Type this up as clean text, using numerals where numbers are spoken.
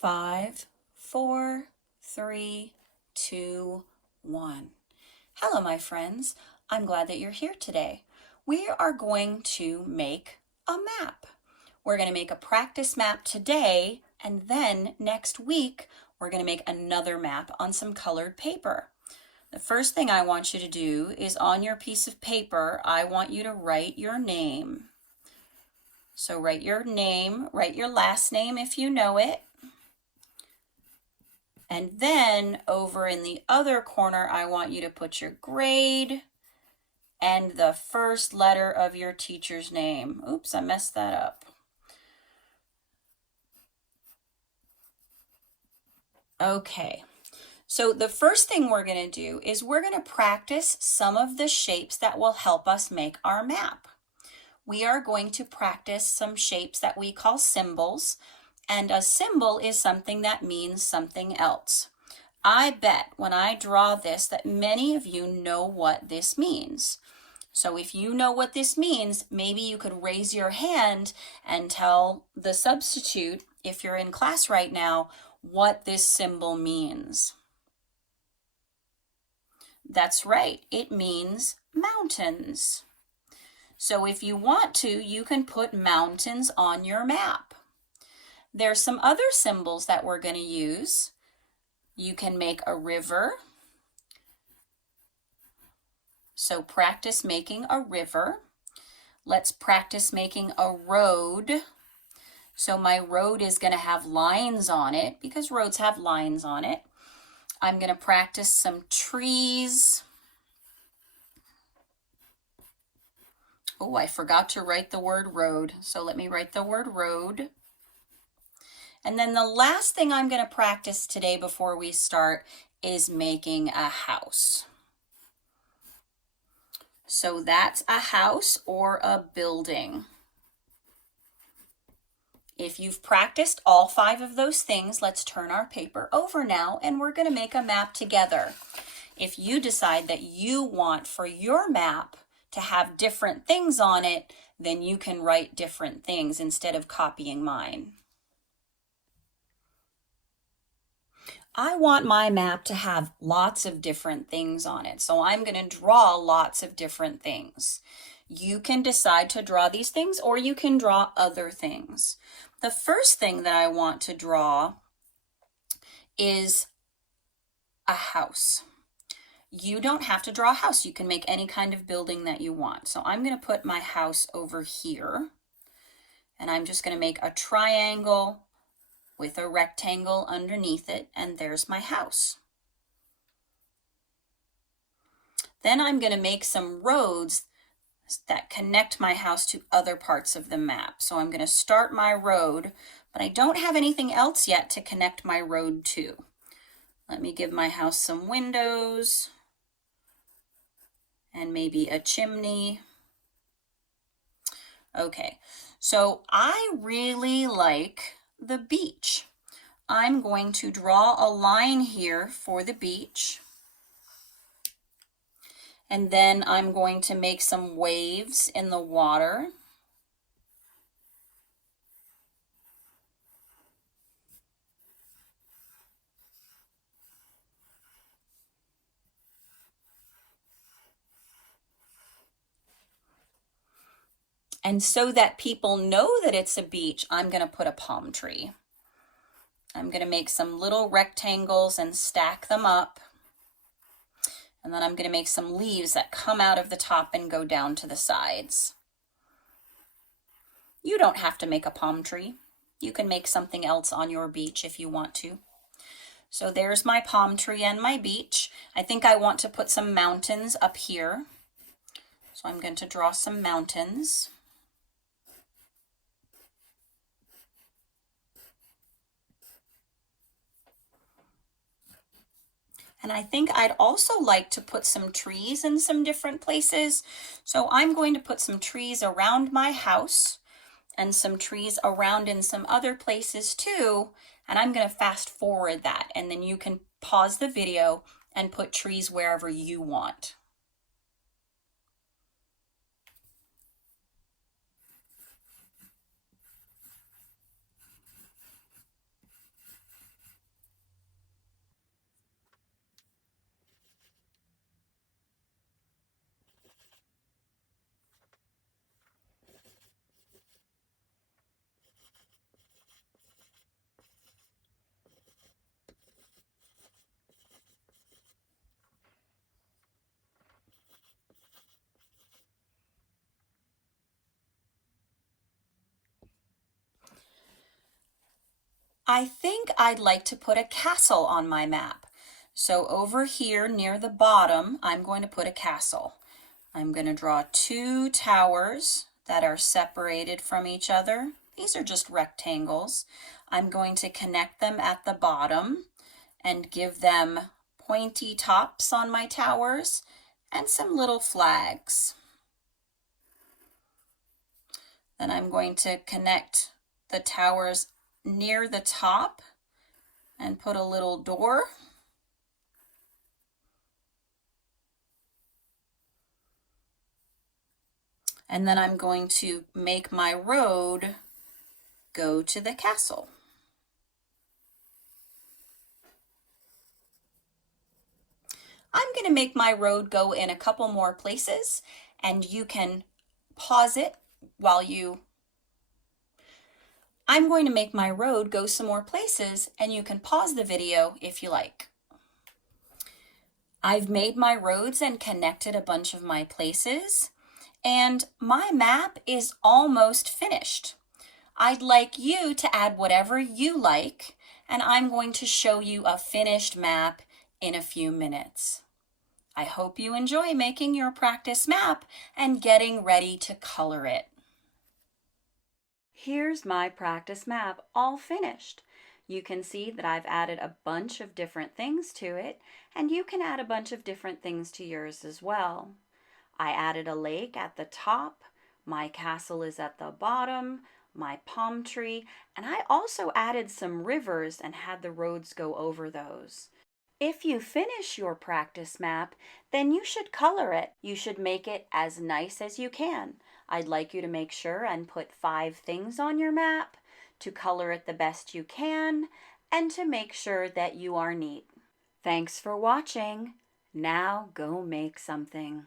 5, 4, 3, 2, 1. Hello, my friends. I'm glad that you're here today. We are going to make a map. We're going to make a practice map today, and then next week, we're going to make another map on some colored paper. The first thing I want you to do is on your piece of paper, I want you to write your name. So write your name, write your last name if you know it. And then over in the other corner, I want you to put your grade and the first letter of your teacher's name. Oops, I messed that up. Okay, so the first thing we're going to do is we're going to practice some of the shapes that will help us make our map. We are going to practice some shapes that we call symbols. And a symbol is something that means something else. I bet when I draw this that many of you know what this means. So if you know what this means, maybe you could raise your hand and tell the substitute, if you're in class right now, what this symbol means. That's right, it means mountains. So if you want to, you can put mountains on your map. There's some other symbols that we're going to use. You can make a river. So practice making a river. Let's practice making a road. So my road is going to have lines on it because roads have lines on it. I'm going to practice some trees. Oh, I forgot to write the word road. So let me write the word road. And then the last thing I'm going to practice today before we start is making a house. So that's a house or a building. If you've practiced all 5 of those things, let's turn our paper over now and we're going to make a map together. If you decide that you want for your map to have different things on it, then you can write different things instead of copying mine. I want my map to have lots of different things on it, so I'm going to draw lots of different things. You can decide to draw these things or you can draw other things. The first thing that I want to draw is a house. You don't have to draw a house. You can make any kind of building that you want. So I'm going to put my house over here, and I'm just going to make a triangle with a rectangle underneath it, and there's my house. Then I'm going to make some roads that connect my house to other parts of the map. So I'm going to start my road, but I don't have anything else yet to connect my road to. Let me give my house some windows and maybe a chimney. Okay, so I really like the beach. I'm going to draw a line here for the beach. And then I'm going to make some waves in the water. And so that people know that it's a beach, I'm going to put a palm tree. I'm going to make some little rectangles and stack them up. And then I'm going to make some leaves that come out of the top and go down to the sides. You don't have to make a palm tree. You can make something else on your beach if you want to. So there's my palm tree and my beach. I think I want to put some mountains up here. So I'm going to draw some mountains. And I think I'd also like to put some trees in some different places. So I'm going to put some trees around my house and some trees around in some other places too. And I'm going to fast forward that, and then you can pause the video and put trees wherever you want. I think I'd like to put a castle on my map. So over here near the bottom, I'm going to put a castle. I'm going to draw two towers that are separated from each other. These are just rectangles. I'm going to connect them at the bottom and give them pointy tops on my towers and some little flags. Then I'm going to connect the towers near the top and put a little door. And then I'm going to make my road go to the castle. I'm going to make my road go in a couple more places, and you can pause it while I'm going to make my road go some more places, and you can pause the video if you like. I've made my roads and connected a bunch of my places, and my map is almost finished. I'd like you to add whatever you like, and I'm going to show you a finished map in a few minutes. I hope you enjoy making your practice map and getting ready to color it. Here's my practice map all finished. You can see that I've added a bunch of different things to it, and you can add a bunch of different things to yours as well. I added a lake at the top, my castle is at the bottom, my palm tree, and I also added some rivers and had the roads go over those. If you finish your practice map, then you should color it. You should make it as nice as you can. I'd like you to make sure and put 5 things on your map, to color it the best you can, and to make sure that you are neat. Thanks for watching. Now go make something.